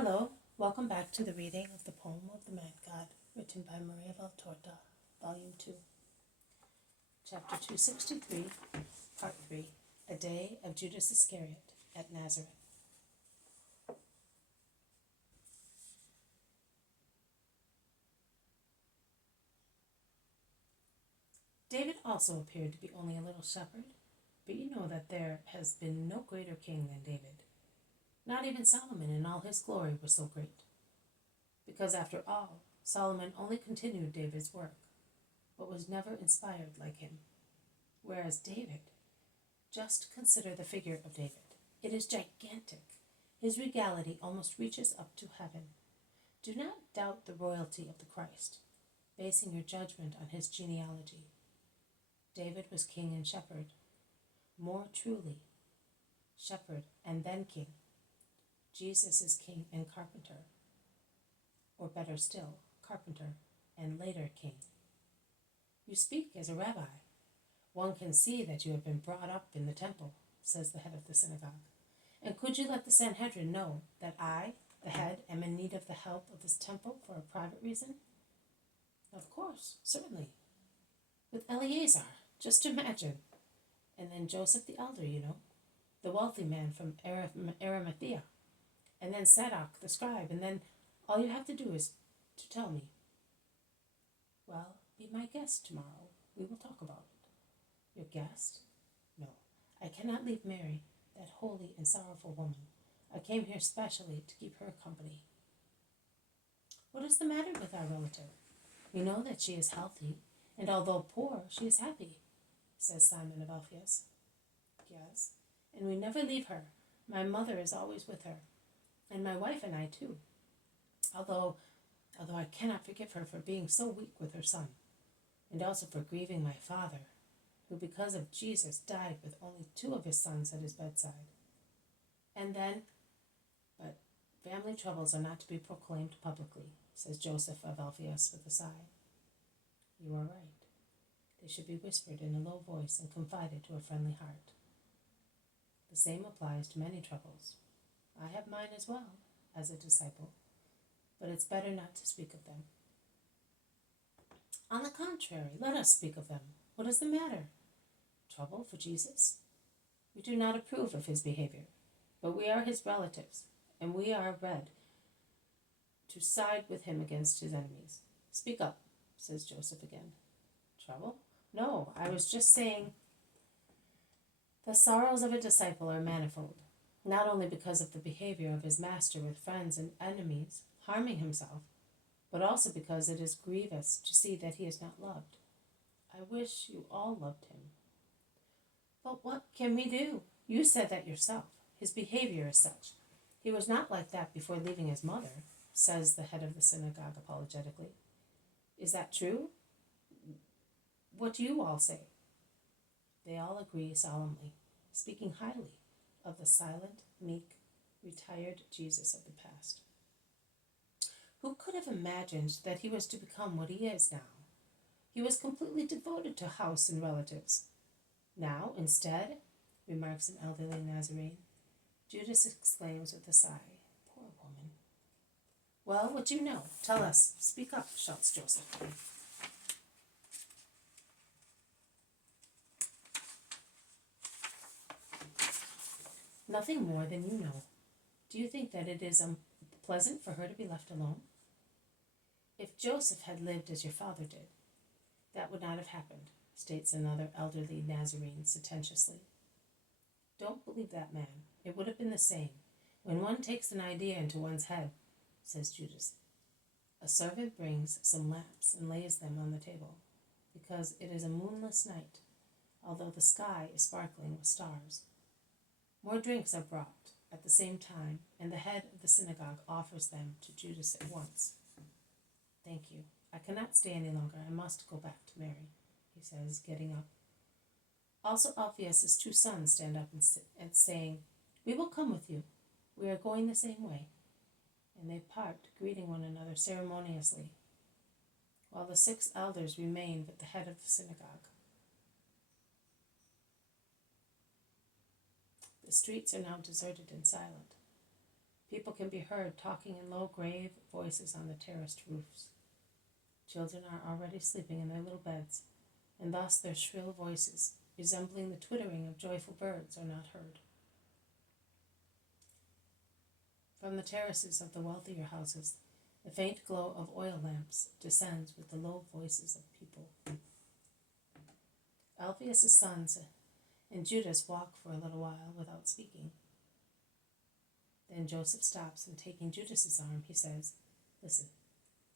Hello, welcome back to the reading of the poem of the Man God, written by Maria Valtorta, Volume 2, Chapter 263, Part 3, A Day of Judas Iscariot at Nazareth. David also appeared to be only a little shepherd, but you know that there has been no greater king than David. Not even Solomon in all his glory was so great. Because after all, Solomon only continued David's work, but was never inspired like him. Whereas David, just consider the figure of David. It is gigantic. His regality almost reaches up to heaven. Do not doubt the royalty of the Christ, basing your judgment on his genealogy. David was king and shepherd, more truly, shepherd and then king. Jesus is king and carpenter, or better still, carpenter and later king. You speak as a rabbi. One can see that you have been brought up in the temple, says the head of the synagogue. And could you let the Sanhedrin know that I, the head, am in need of the help of this temple for a private reason? Of course, certainly. With Eleazar, just imagine. And then Joseph the elder, the wealthy man from Arimathea. And then Zadok the scribe, and then all you have to do is to tell me. Well, be my guest tomorrow. We will talk about it. Your guest? No, I cannot leave Mary, that holy and sorrowful woman. I came here specially to keep her company. What is the matter with our relative? We know that she is healthy, and although poor, she is happy, says Simon of Alphaeus. Yes, and we never leave her. My mother is always with her, and my wife and I too. Although I cannot forgive her for being so weak with her son, and also for grieving my father, who because of Jesus died with only 2 of his sons at his bedside. But family troubles are not to be proclaimed publicly, says Joseph of Alphaeus with a sigh. You are right. They should be whispered in a low voice and confided to a friendly heart. The same applies to many troubles. I have mine as well, as a disciple, but it's better not to speak of them. On the contrary, let us speak of them. What is the matter? Trouble for Jesus? We do not approve of his behavior, but we are his relatives, and we are ready to side with him against his enemies. Speak up, says Joseph again. Trouble? No, I was just saying the sorrows of a disciple are manifold, not only because of the behavior of his master with friends and enemies, harming himself, but also because it is grievous to see that he is not loved. I wish you all loved him. But what can we do? You said that yourself. His behavior is such. He was not like that before leaving his mother, says the head of the synagogue apologetically. Is that true? What do you all say? They all agree solemnly, speaking highly of the silent, meek, retired Jesus of the past. Who could have imagined that he was to become what he is now? He was completely devoted to house and relatives. Now, instead, remarks an elderly Nazarene, Judas exclaims with a sigh, poor woman. Well, what do you know? Tell us. Speak up, shouts Joseph. Nothing more than you know. Do you think that it is pleasant for her to be left alone? If Joseph had lived as your father did, that would not have happened, states another elderly Nazarene sententiously. Don't believe that man. It would have been the same. When one takes an idea into one's head, says Judas. A servant brings some lamps and lays them on the table, because it is a moonless night, although the sky is sparkling with stars. More drinks are brought at the same time, and the head of the synagogue offers them to Judas at once. Thank you. I cannot stay any longer. I must go back to Mary, he says, getting up. Also Alphaeus' 2 sons stand up and saying, We will come with you. We are going the same way. And they part, greeting one another ceremoniously, while the 6 elders remain with the head of the synagogue. The streets are now deserted and silent. People can be heard talking in low, grave voices on the terraced roofs. Children are already sleeping in their little beds, and thus their shrill voices, resembling the twittering of joyful birds, are not heard. From the terraces of the wealthier houses, the faint glow of oil lamps descends with the low voices of people. Alphaeus' sons and Judas walk for a little while without speaking. Then Joseph stops, and taking Judas's arm, he says, "Listen,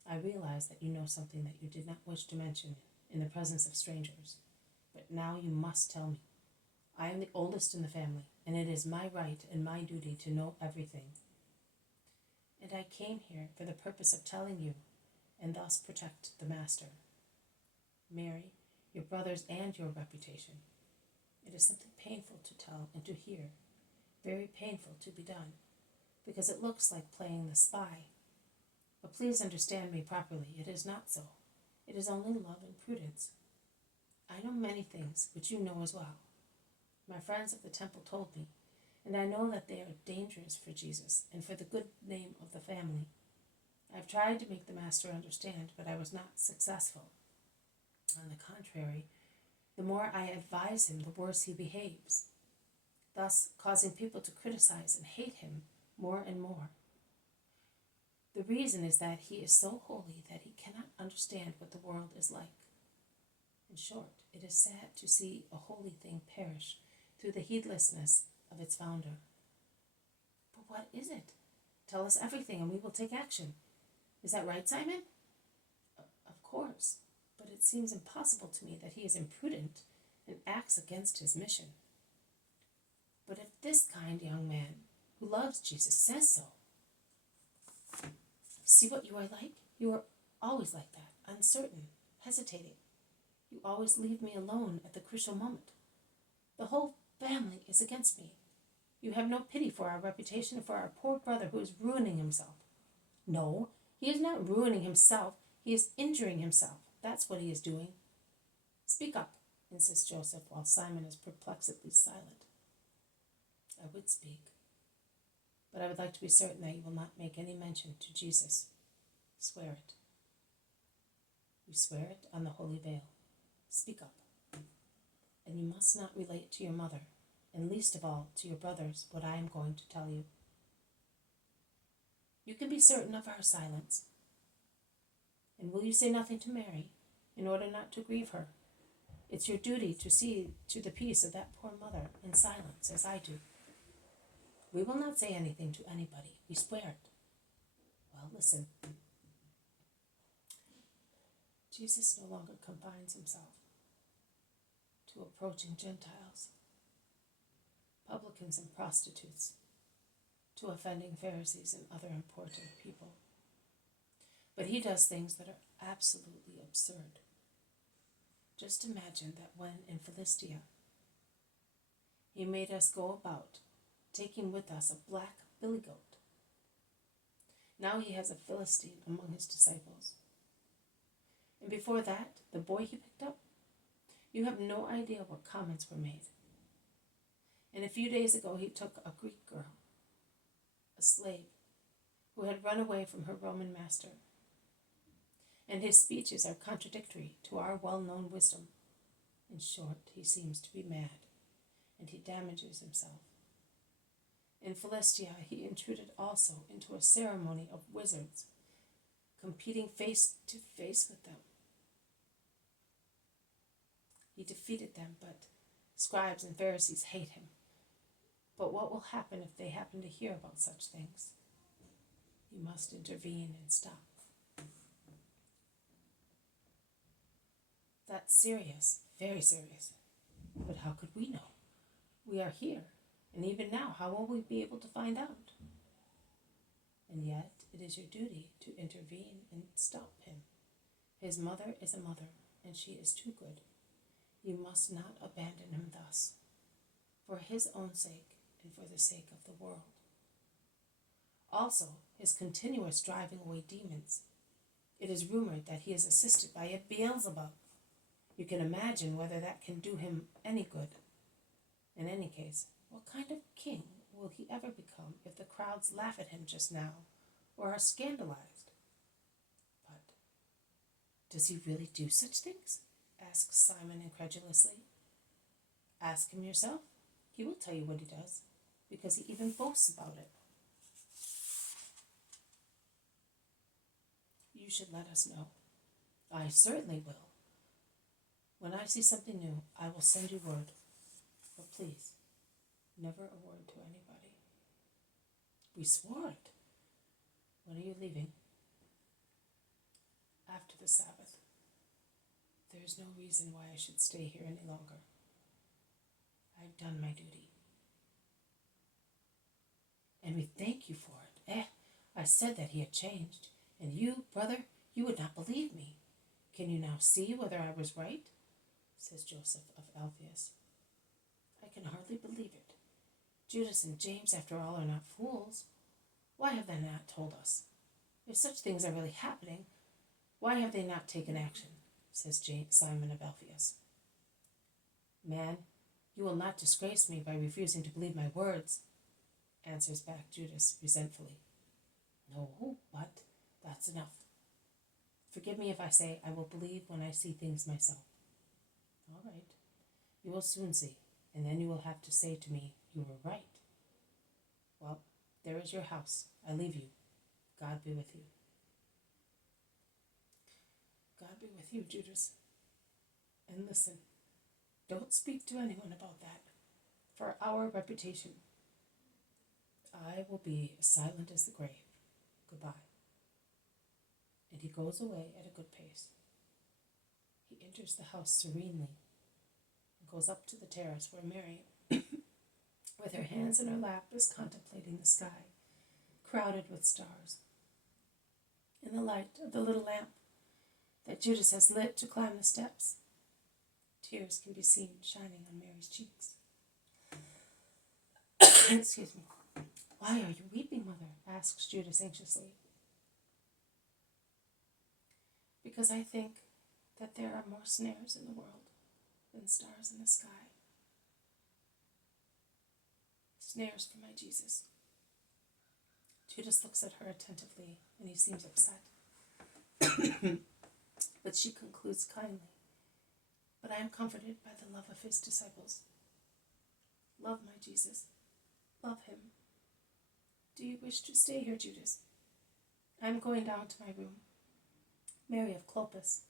I realize that you know something that you did not wish to mention in the presence of strangers, but now you must tell me. I am the oldest in the family, and it is my right and my duty to know everything. And I came here for the purpose of telling you, and thus protect the master. Mary, your brothers, and your reputation. It is something painful to tell and to hear, very painful to be done, because it looks like playing the spy. But please understand me properly, it is not so. It is only love and prudence. I know many things which you know as well. My friends of the temple told me, and I know that they are dangerous for Jesus and for the good name of the family. I have tried to make the master understand, but I was not successful. On the contrary, the more I advise him, the worse he behaves, thus causing people to criticize and hate him more and more. The reason is that he is so holy that he cannot understand what the world is like. In short, it is sad to see a holy thing perish through the heedlessness of its founder." "But what is it? Tell us everything and we will take action. Is that right, Simon?" Of course, but it seems impossible to me that he is imprudent and acts against his mission." "But if this kind young man who loves Jesus says so." "See what you are like? You are always like that, uncertain, hesitating. You always leave me alone at the crucial moment. The whole family is against me. You have no pity for our reputation and for our poor brother who is ruining himself." "No, he is not ruining himself. He is injuring himself. That's what he is doing." "Speak up," insists Joseph, while Simon is perplexedly silent. "I would speak, but I would like to be certain that you will not make any mention to Jesus. Swear it." "You swear it on the holy veil. Speak up. And you must not relate to your mother, and least of all to your brothers, what I am going to tell you." "You can be certain of our silence. And will you say nothing to Mary, in order not to grieve her? It's your duty to see to the peace of that poor mother in silence, as I do." "We will not say anything to anybody. We swear it." "Well, listen. Jesus no longer confines himself to approaching Gentiles, publicans and prostitutes, to offending Pharisees and other important people. But he does things that are absolutely absurd. Just imagine that when in Philistia, he made us go about, taking with us a black billy goat. Now he has a Philistine among his disciples. And before that, the boy he picked up, you have no idea what comments were made. And a few days ago he took a Greek girl, a slave, who had run away from her Roman master. And his speeches are contradictory to our well-known wisdom. In short, he seems to be mad, and he damages himself. In Philistia, he intruded also into a ceremony of wizards, competing face to face with them. He defeated them, but scribes and Pharisees hate him. But what will happen if they happen to hear about such things? You must intervene and stop. That's serious, very serious. But how could we know? We are here, and even now, how will we be able to find out? And yet, it is your duty to intervene and stop him. His mother is a mother, and she is too good. You must not abandon him thus, for his own sake and for the sake of the world. Also, his continuous driving away demons. It is rumored that he is assisted by a Beelzebub. You can imagine whether that can do him any good. In any case, what kind of king will he ever become if the crowds laugh at him just now or are scandalized? But does he really do such things? Asked Simon incredulously. Ask him yourself. He will tell you what he does, because he even boasts about it. You should let us know. I certainly will. When I see something new, I will send you word. But please, never a word to anybody. We swore it. When are you leaving? After the Sabbath. There is no reason why I should stay here any longer. I've done my duty. And we thank you for it. I said that he had changed. And you, brother, you would not believe me. Can you now see whether I was right? Says Joseph of Alphaeus. I can hardly believe it. Judas and James, after all, are not fools. Why have they not told us? If such things are really happening, why have they not taken action? Says Simon of Alphaeus. Man, you will not disgrace me by refusing to believe my words, answers back Judas resentfully. No, but that's enough. Forgive me if I say I will believe when I see things myself. All right. You will soon see, and then you will have to say to me, you were right. Well, there is your house. I leave you. God be with you. God be with you, Judas. And listen, don't speak to anyone about that. For our reputation, I will be as silent as the grave. Goodbye. And he goes away at a good pace. He enters the house serenely and goes up to the terrace where Mary, with her hands in her lap, is contemplating the sky, crowded with stars. In the light of the little lamp that Judas has lit to climb the steps, tears can be seen shining on Mary's cheeks. Excuse me. Why are you weeping, Mother? Asks Judas anxiously. Because I think that there are more snares in the world than stars in the sky. Snares for my Jesus. Judas looks at her attentively, and he seems upset. But she concludes kindly, but I am comforted by the love of his disciples. Love my Jesus. Love him. Do you wish to stay here, Judas? I am going down to my room. Mary of Clopas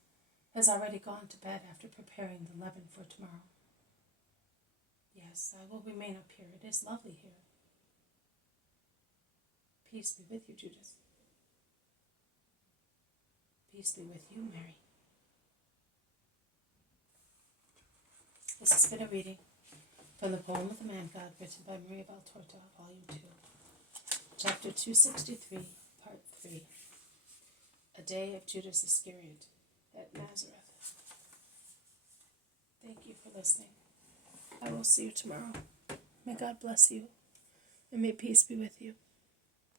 has already gone to bed after preparing the leaven for tomorrow. Yes, I will remain up here. It is lovely here. Peace be with you, Judas. Peace be with you, Mary. This has been a reading from the poem of the Man God, written by Maria Valtorta, Volume 2, Chapter 263, Part 3. A day of Judas Iscariot at Nazareth. Thank you for listening. I will see you tomorrow. May God bless you, and may peace be with you.